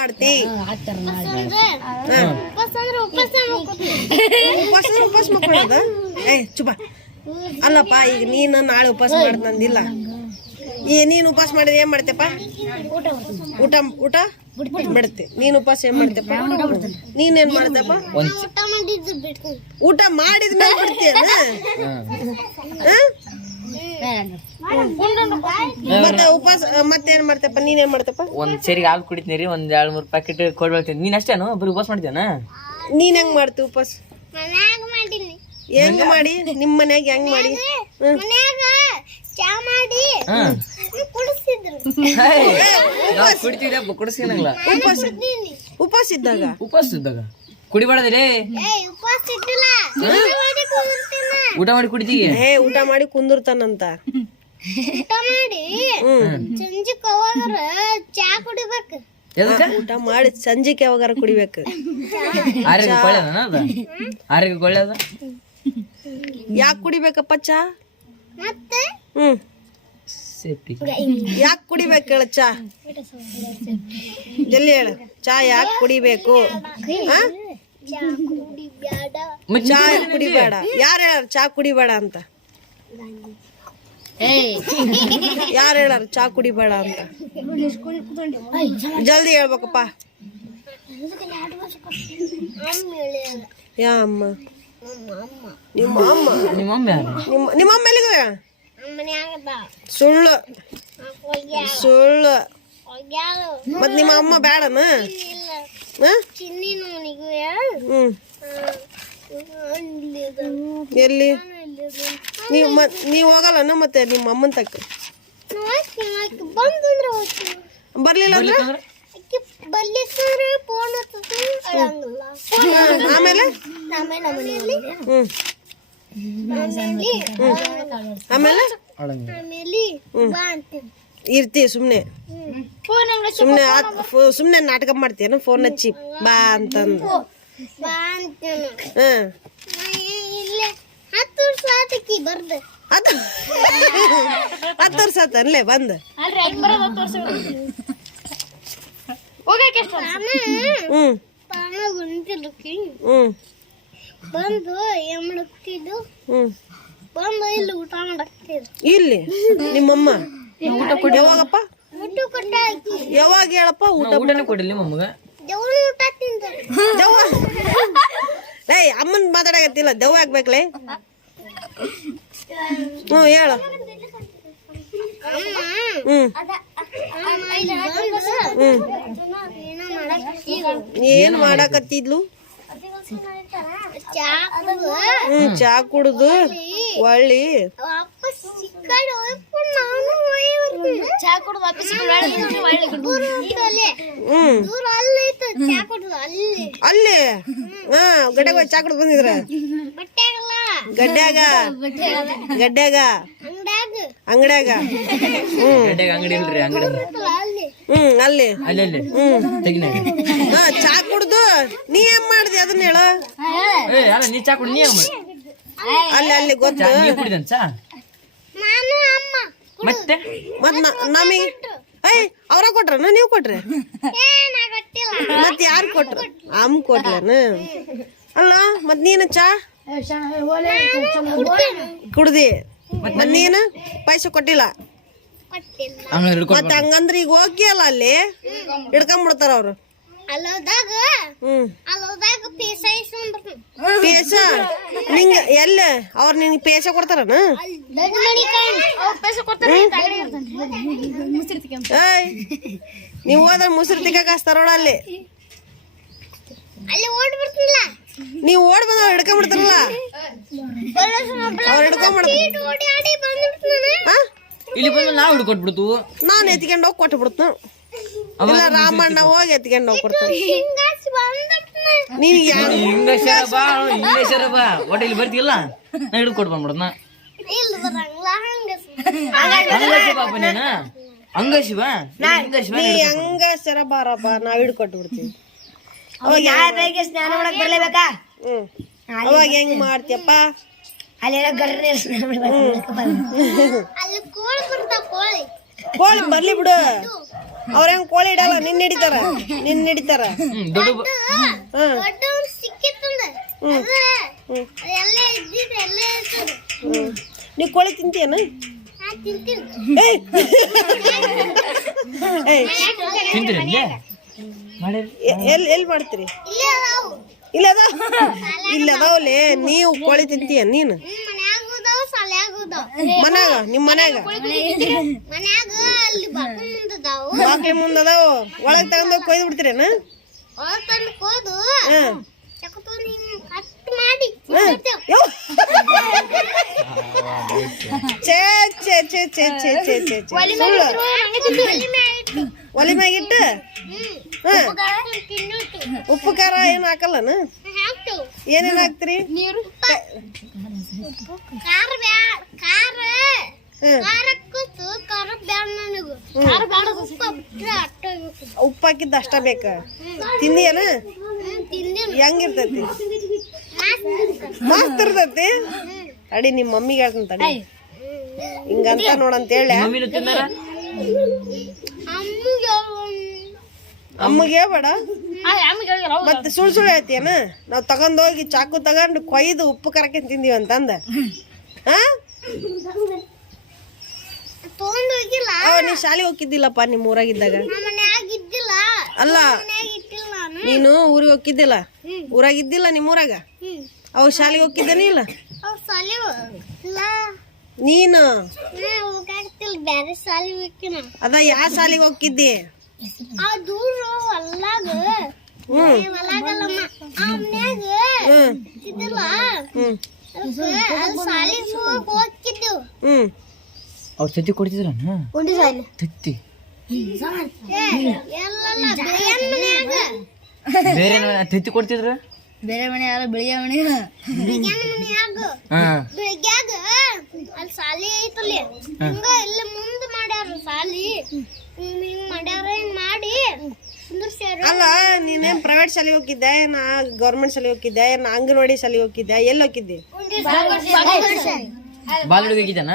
ಮಾಡ್ತಿ. ಅಂದ್ರೆ ಉಪವಾಸ ಉಪವಾಸ ಮಾಡ್ಕೊಳ್ಳೋದ ಏ ಚುಬ ಅಲ್ಲಪ್ಪ ಈಗ ನೀನು ನಾಳೆ ಉಪವಾಸ ಮಾಡ್ತಂದಿಲ್ಲ ಈ ನೀನು ಉಪವಾಸ ಮಾಡಿದ್ರೆ ಏನ್ ಮಾಡ್ತೇಪ್ಪ? ಊಟ ಊಟ ಬಿಡ್ತಿ. ನೀನು ಉಪವಾಸ ಏನ್ ಮಾಡ್ತೇಪ್ಪ? ನೀನೇನ್ ಮಾಡ್ತೇಪ್ಪ? ಊಟ ಮಾಡಿದ್ದು ಬಿಡ್ತೀನಿ. ಊಟ ಮಾಡಿದ ಮೇಲೆ ಬಿಡ್ತೀಯನ ಮತ್ತೆ ಉಪವಾಸ ಮತ್ತೇನ್ ಮಾಡ್ತೇಪ್ಪ ನೀನೇನ್ ಮಾಡ್ತಪ್ಪ ಒಂದ್ ಸೇರಿಗೆ ಹಾಲು ಕುಡಿತೀನಿ ರೀ ಒಂದ್ ಎರಡ್ ಮೂರ್ ಪ್ಯಾಕೆಟ್ ಕೊಡ್ಬೇಳ್ತೀನಿ ನೀನ್ ಅಷ್ಟೇನು? ಬರೀ ಉಪವಾಸ ಮಾಡ್ತೀಯನ? ನೀನ್ ಹೆಂಗ್ ಮಾಡ್ತಿ ಉಪವಾಸ? ಹೆಂಗ್ ಮಾಡಿ? ನಿಮ್ ಮನ್ಯಾಗ ಹೆಂಗ್ ಮಾಡಿ? ಚಾ ಮಾಡಿ. ಕುಡಿಸಿದ್ರು. ಉಪವಾಸ. ಉಪವಾಸ ಇದ್ದಾಗ? ಉಪವಾಸ ಇದ್ದಾಗ. ಕುಡಿಬಾರ್ದ್ರಿ ಉಪವಾಸ ಊಟ ಮಾಡಿ ಕುಂದಿರ್ತೀನ. ಊಟ ಮಾಡಿ ಕುಡಿತೀವಿ ಹೇ ಊಟ ಮಾಡಿ ಕುಂದಿರ್ತಾನಂತ. ಊಟ ಮಾಡಿ? ಸಂಜೆ ಯಾವಾಗ ಚಾ ಕುಡಿಬೇಕು. ಊಟ ಮಾಡಿ ಸಂಜೆಕ್ ಯಾವಾಗಾರ ಕುಡಿಬೇಕು. ಆರೋಗ್ಯ ಒಳ್ಳೇದನ ಅದ? ಆರೋಗ್ಯ ಒಳ್ಳೇದ? ಯಾಕೆ ಕುಡಿಬೇಕಪ್ಪ ಚಾ? ಮತ್ತೆ? ಹ್ಮ್. ಸೇಫ್ಟಿ ಯಾಕೆ ಕುಡಿಬೇಕು ಹೇಳ ಚಾ? ಜಲ್ದಿ ಹೇಳ. ಚಾ ಯಾಕೆ ಕುಡಿಬೇಕು? ಆ? ಚಾ ಕುಡಿಬೇಡ. ಯಾರು ಹೇಳಾರ ಚಾ ಕುಡಿಬೇಡ ಅಂತ? ಯಾರು ಹೇಳಾರ ಚಾ ಕುಡಿಬೇಡ ಅಂತ? ಜಲ್ದಿ ಹೇಳ್ಬೇಕಪ್ಪ. ಅಮ್ಮ ಯಾ ಅಮ್ಮ? ನಮ್ಮ ಅಮ್ಮ? ನಿಮ್ಮ ಅಮ್ಮ ನಿಮ್ಮ ನಿಮ್ಮ ನಿಮ್ಮ ಅಮ್ಮ ಎಲ್ಲಿಗೆ. ಸುಳ್ಳು. ಸುಳ್ಳು. ಮತ್ ನಿಮ್ಮ ಅಮ್ಮ ಬೇಡನ? ಚಿನ್ನಿ ಎಲ್ಲಿ? ನೀವು ನೀವು ಹೋಗಲ್ಲನ ಮತ್ತೆ ನಿಮ್ಮ ಅಮ್ಮನ ತಕ್ಕ. ಬರ್ಲಿಲ್ಲ ಅಂದ್ರೆ. ಆಮೇಲೆ? ಆಮೇಲೆ ನಮ್ಮ ಮನೆಯಲ್ಲಿ ಹ್ಮ್. ಆಮೇಲೆ? ಇರ್ತಿ ಸುಮ್ನೆ. ಫೋನ್ ಹಂಗ ಸುಮ್ನೆ ಸುಮ್ನೆ ನಾಟಕ ಮಾಡ್ತೀಯನು ಫೋನ್ ಹಚ್ಚಿ ಬಾ ಅಂತಂದು. ಬಾ ಅಂತೀನಿ ಹ್ಮ್ ಇಲ್ಲೇ ಹತ್ತು ವರ್ಷ ಆತನ್ಲೇ ಬಂದ್. ಹ್ಮ್. ಬಂದು ಏನ್ ಮಾಡಕ್ತಿದ್ದು ಹ್ಮ್. ಬಂದು ಇಲ್ಲಿ ಊಟ ಮಾಡಕ್ತಿದ್ರು ಇಲ್ಲಿ ನಿಮ್ಮಮ್ಮ. ಊಟ ಕೊಡಿ ಯಾವಾಗಪ್ಪ? ಯಾವಾಗ ಹೇಳಪ್ಪ ಊಟ ಊಟನೇ ಕೊಡಿಲ್ಲ ಮಮ್ಮಗ ದೆವ್ವ. ಏಯ್ ಅಮ್ಮನ್ ಮಾತಾಡಕತ್ತಿಲ್ಲ ದೆವ್ವ ಹಾಕ್ಬೇಕಲೇ ಹ್ಞೂ ಹೇಳು. ಏನು ಮಾಡಾಕತ್ತಿದ್ಲು? ಚಾ ಕುಡ್ದು. ಹ್ಮ್ ಚಾ ಕುಡ್ದು. ಒಳ್ಳಿ ವಾಪಸ್ ಸಿಕ್ಕಡೆ ಹೋಗ್ಕೊಂಡು ನಾನು ಚಾ ಕುಡ್ದು ವಾಪಸ್. ಹ್ಮ್. ಅಲ್ಲಿ. ಹಾ ಗಡ್ಡೆಗೆ ಹೋಗಿ ಚಾ ಕುಡ್ದು ಬಂದಿದ್ರ? ಗಡ್ಡ್ಯಾಗ ಗಡ್ಡ್ಯಾಗ ಅಂಗಡ್ಯಾಗ. ಹ್ಮ್. ಗಡ್ಡೆಗೆ ಅಂಗಡಿ ಇಲ್ರಿ ಅಂಗಡಿ ಅಲ್ಲಿ. ಹ್ಮ್ ಅಲ್ಲಿ. ಅಲ್ಲಿ ಅಲ್ಲಿ. ತೆಗಿನ ಹಾ ಚಾ ಕುಡ್ದು ನೀ ಏನ್ ಮಾಡ್ದಿ ಅದನ್ನ ಹೇಳು? ನೀ ಚಾ ಕುಡಿ ನೀ ಅಲ್ಲಿ. ಅಲ್ಲಿ ಗೊತ್ತು. ಚಾ ನೀ ಕುಡಿದನ್ ಚಾ ನಾನು ಅಮ್ಮ ಮತ್ತೆ? ಮತ್ ನಮಗೆ ಏಯ್ ಅವ್ರ ಕೊಟ್ರನ ನೀವ್ ಕೊಟ್ರಿ? ಮತ್ ಯಾರು ಕೊಟ್ರು? ಅಮ್ಮ ಕೊಟ್ಲೇನ ಅಲ್ಲ ಮತ್ ನೀನು ಚಾ? ಕುಡ್ದಿ. ಮತ್ ನೀನು? ಪೈಸೆ ಕೊಟ್ಟಿಲ್ಲ. ಮತ್ತೆ ಹಂಗಂದ್ರೆ ಈಗ ಹೋಗಿ ಅಲ್ಲ ಈಗ ಹೋಗಿಯಲ್ಲ ಅಲ್ಲಿ? ಹಿಡ್ಕೊಂಡ್ಬಿಡ್ತಾರ ಅವ್ರು. ಅಲ್ಲೋದಾಗ ಹ್ಮ್. ಅಲ್ಲೋದಾಗ ಪೇಸ ಪೇಸ? ನಿಂಗ ಎಲ್ಲ ಅವ್ರ ನಿನ್ಗೆ ಪೇಸ ಕೊಡ್ತಾರನ? ಏಯ್ ನೀವ್ ಹೋದ್ರ ಮುಸುರು ತಿಕ್ಕಕ್ ಹಚ್ತಾರೋಳ ಅಲ್ಲಿ. ಅಲ್ಲಿ ಓಡ್ ಬರ್ತಿಲ್ಲ ನೀವ್ ಓಡ್ ಬಂದ ಹಿಡ್ಕೊಂಡ್ಬಿಡ್ತಾರಲ್ಲ ಅವ್ರು ಹಿಡ್ಕೊಂಡ್ಬಿಡ್ತಾರ ಓಡಿ ಆಡಿ ಬಂದ್ಬಿಡ್ತೀನಿ ಹಾ? ಇಲ್ಲಿ ಬಂದು ನಾವು ಹಿಡ್ಕೊಟ್ಬಿಡ್ತು ನಾನು ಎತ್ಕೊಂಡು ಹೋಗಿ ಕೊಟ್ಟು ಬಿಡ್ತು ಇಲ್ಲ ರಾಮಣ್ಣ ಹೋಗಿ ಎತ್ಕೊಂಡು ಹೋಗ್ಬಿಡ್ತಾನೆ ನೀನ್ ಇಂಗ್ಲೇಷರ ಬಾ ಇಂಗ್ಲೇಷರ ಬಾ. ಒಟ್ಟು ಇಲ್ಲಿ ಬರ್ತಿಲ್ಲ ನಾ ಹಿಡ್ದು ಕೊಟ್ಟು ಅಂಗಾಸಿ ಬಾಪ ನೀನ ಅಂಗಾಸಿ ಬಾ ಅಂಗಾಸಿ ಬಾ ನೀ ಹಂಗ ಸರ ಬಾರಪ್ಪ ನಾವ್ ಹಿಡ್ಕೊಟ್ಟು ಬಿಡ್ತೀವಿ ಸ್ನಾನ ಮಾಡಕ್ ಬರ್ಲೇಬೇಕಾ? ಅವಾಗ ಹೆಂಗ್ ಮಾಡ್ತೀಯಪ್ಪ? ಅಲ್ಲೆಲ್ಲ ಗರ್ರ ಕೋಳಿ ಬರ್ಲಿ ಬಿಡು. ಅವ್ರ ಹೆಂಗ್ ಕೋಳಿ ಇಡಲ್ಲ? ನಿನ್ ಹಿಡಿತಾರ. ನಿನ್ ಹಿಡಿತಾರ. ನೀ ಕೋಳಿ ತಿಂತೀಯನ? ಎಲ್ಲಿ ಎಲ್ಲಿ ಮಾಡ್ತೀರಿ? ಇಲ್ಲದ ಇಲ್ಲದವ್ಲೆ ನೀವು ಕೋಳಿ ತಿಂತೀಯ ನೀನು? ಮನ್ಯಾಗ ನಿಮ್ಮ ಮನ್ಯಾಗ ಬಾಕ್ಲಿ ಮುಂದ ಅದಾವ. ಒಳಗ್ ತಗೊಂಡ್ ಕೊಯ್ದು ಬಿಡ್ತೀರೇನ? ಚೇ ಒಲಿ ಉಪ್ಪು ಖಾರ ಏನು ಹಾಕಲ್ಲನ? ಏನೇನು ಹಾಕ್ತೀರಿ? ಹ್ಮ್ ಉಪ್ಪ ಹಾಕಿದ್ದು ಅಷ್ಟ ಬೇಕ. ತಿಂದಿಯನ? ಹೆಂಗಿರ್ತೈತಿ? ಮಸ್ತ್ ಇರ್ತೈತಿ. ತಡಿ ನಿಮ್ಮ ಮಮ್ಮಿಗೆ ಹೇಳ್ತೀನಿ ತಡಿ. ಹಿಂಗಂತ ನೋಡಂತ ಹೇಳ ಮಮ್ಮಿನೂ ತಿಂದಾರ? ಅಮ್ಮಗೆ ಅಮ್ಮಗೆ ಹೇಳ್ಬೇಡ. ಮತ್ತೆ ಸುಳ್ ಸುಳ್ಳು ಹೇಳ್ತೀಯನ? ನಾವ್ ತಗೊಂಡೋಗಿ ಚಾಕು ತಗೊಂಡು ಕೊಯ್ದು ಉಪ್ಪು ಕರಕೆ ತಿಂದೀವಿ ಅಂತಂದ ಹಾ ತಗೊಂಡ್ ಹೋಗಿಲ್ಲ ಅವ ನೀ ಶಾಲೆಗೆ ಹೋಗಿದ್ದಿಲ್ಲಪ್ಪ ನಿಮ್ ಊರಾಗಿದ್ದಾಗ? ನಮ್ಮ ಮನ್ಯಾಗ ಇದ್ದಿಲ್ಲ. ಅಲ್ಲ. ಮನ್ಯಾಗ ಇಟ್ಟಿಲ್ಲ ನಾನು. ನೀನು ಊರಿಗೆ ಹೋಗಿದ್ದಿಲ್ಲ ಊರಾಗಿದ್ದಿಲ್ಲ ನಿಮ್ಮ ಊರಾಗ? ಅವ್ ಅವಾಗ ಶಾಲೆಗೆ ಹೋಗಿದ್ದಾನೆ ಇಲ್ಲ? ಸಾಲಿ ನೀನು? ನಾ ಹೋಗಾಗ್ತಿಲ್ಲ ಬ್ಯಾರೆ ಸಾಲಿ ಹೋಗ್ತೀನ. ಅದ ಯಾವ ಶಾಲೆಗೆ ಹೋಗಿದ್ದಿ ಆ ದೂರ ಹೊಲ್ಲಾಗ ಹ್ಮ್. ಹೊಲಾಗಲ್ಲಮ್ಮ ಆ ಮನ್ಯಾಗ ಹ್ಮ್. ಇದ್ದಿಲ್ಲ. ಹ್ಮ್ ಅದಕ್ಕೆ ಅಲ್ಲಿ ಸಾಲಿಗೆ ಹೋಗಿ ಹೋಗಿದ್ದೆವು ಹ್ಮ್ ಅವ್ರ ತತ್ತಿ ಕೊಡ್ತಿದ್ರ ತತ್ತಿ. ಬೇರೆ ತತ್ತಿ ಕೊಡ್ತಿದ್ರ? ಬೇರೆ ಮನೆ ಯಾರು ಬೆಳಿಗ್ಗೆ ಮನೆ ಬೇಯನ್ ಮನ್ಯಾಗ ಹಾ. ಬೆಳಗ್ಯಾಗ ಅಲ್ಲಿ ಸಾಲಿ ಐತಲ್ಲಿ. ಹಿಂಗ ಇಲ್ಲಿ ಮುಂದ್ ಮಾಡ್ಯಾರ ಸಾಲಿ. ಹಿಂಗ್ ಹಿಂಗ್ ಮಾಡ್ಯಾರ ಹಿಂಗ್ ಮಾಡಿ ಅಲ್ಲ ನೀನೇನ್ ಪ್ರೈವೇಟ್ ಶಾಲೆಗೆ ಹೋಗಿದ್ದೆ? ನಾ ಗೌರ್ಮೆಂಟ್ ಶಾಲೆಗೆ ಹೋಗಿದ್ದೆ? ನಾ ಅಂಗನವಾಡಿ ಶಾಲೆಗೆ ಹೋಗಿದ್ದೆ? ಎಲ್ಲಿ ಹೋಗಿದ್ದೆ? ಹೋಗಿದ್ದಾನ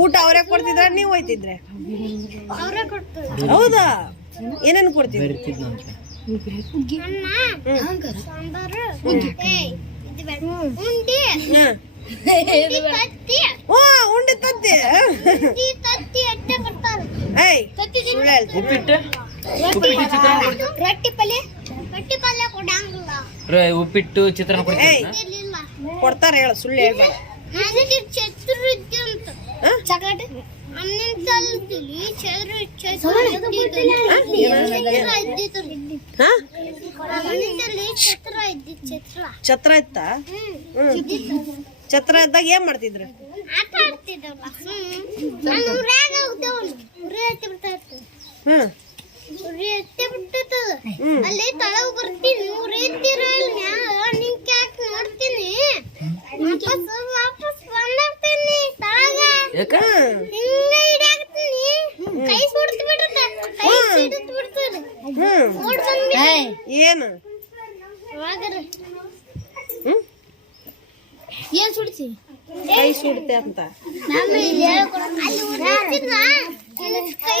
ಊಟ ಅವರೇ ಕೊಡ್ತಿದ್ರ ನೀವು ಹೋಯ್ತಿದ್ರೆ? ಹೌದಾ? ಏನೇನು ಕೊಡ್ತಿದ್ರಿ? ಉಂಡೆ. ತತ್ತಿ. ಉಪ್ಪಿಟ್ಟು? ಚಿತ್ರ ಉಪ್ಪಿಟ್ಟು ಚಿತ್ರಾನ್ನ ಕೊಡ್ತೀನಿ ಕೊಡ್ತಾರೆ ಹೇಳು ಸುಳ್ಳು ಹೇಳ್ಬೇಡ. ಛತ್ರ ಇತ್ತ? ಛತ್ರ ಇದ್ದಾಗ ಏನ್ ಮಾಡ್ತಿದ್ರು? ಹ್ಮ್. ಅಲ್ಲಿ ತಳಗ ಬರ್ತೀನಿ. ಏನು ಏನ್ ಸುಡ್ತಿ ಕೈ ಸುಡ್ತೆ ಅಂತ ಕೈ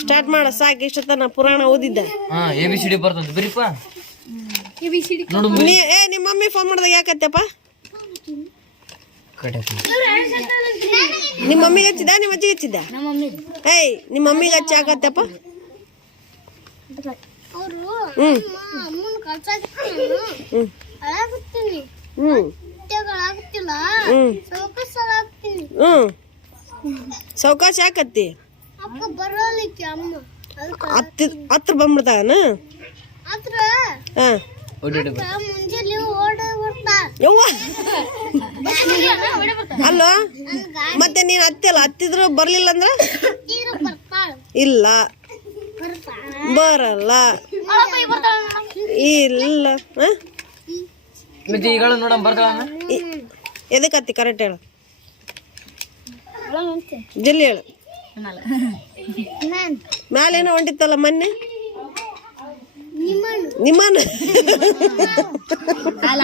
ಸ್ಟಾರ್ಟ್ ಮಾಡ ಸಾಕು ಇಷ್ಟೊತ್ತನ ಪುರಾಣ ಓದಿದ್ದೆ. ಹಾ ಎ ಬಿ ಸಿ ಡಿ ಬರ್ತಂತ ಬರೀಪ್ಪ. ನೋಡು ನೀ ಏ ನಿಮ್ಮ ಮಮ್ಮಿ ಫೋನ್ ಮಾಡ್ದಾಗ ಯಾಕತ್ತಪ್ಪ? ನಿಮ್ಮ ಮಮ್ಮಿಗೆ ಹಚ್ಚಿದ ನಿಮ್ಮ ಅಜ್ಜಿಗೆ ಹಚ್ಚಿದ್ದ ಮಮ್ಮಿ ಏಯ್ ನಿಮ್ಮ ಮಮ್ಮಿಗೆ ಹಚ್ಚಿ ಅವರು ಹ್ಮ್. ಹ್ಮ್. ಹ್ಮ್. ಯಾಕತ್ತಿ? ಅಪ್ಪ ಬರೋಲಿಕ್ಕೆ ಅಮ್ಮ. ಅದಕ್ಕೆ ಹತ್ತಿ ಹತ್ರ ಬಂದ್ಬಿಡ್ತಾನ ಆದ್ರ ಹಾ. ಓಡಿ ಮುಂಜಾನೆ ಓಡ ಬರ್ತಾ ಯವ್ವ ಅಲ್ಲೋ ಮತ್ತೆ ನೀನ್ ಹತ್ತಿಲ್ಲ ಹತ್ತಿದ್ರು ಬರ್ಲಿಲ್ಲ ಅಂದ್ರ? ಇಲ್ಲ. ಬರಲ್ಲ. ಇಲ್ಲ. ಹ? ಮತ್ತೆ ಈಗ ನೋಡಮ್ ಬರ್ತಾಳ ಇ- ಎದಕ್ ಹತ್ತಿ? ಕರೆಕ್ಟ್ ಹೇಳು. ಜಲ್ಲಿ ಹೇಳು. ಮ್ಯಾಲೇನೋ ಹೊಂಟಿತ್ತಲ್ಲ ಮೊನ್ನೆ ನಿಮ್ಮನ್ನು ನಿಮ್ಮನ್ನ ಅಲ್ಲ